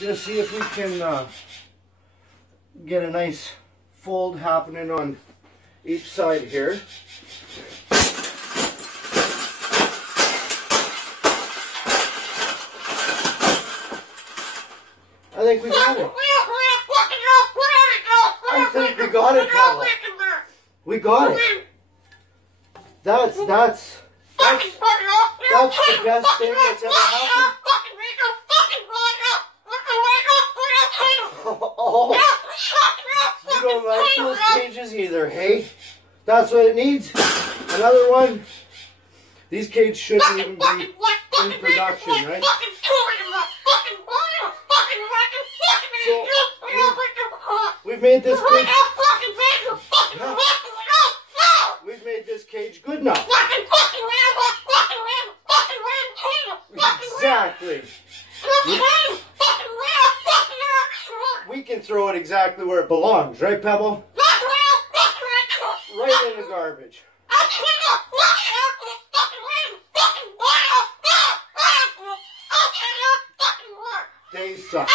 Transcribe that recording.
just see if we can get a nice fold happening on each side here. I think we got it. I think we got it, Pavel. We got it. That's the best thing that's ever happened. Oh, you don't like those cages either, hey? That's what it needs. Another one. These cages shouldn't even be in production, right? So, we've made this cage. We've made this cage good enough. Exactly. We can throw it exactly where it belongs, right, Pebble? Right in the garbage. They suck.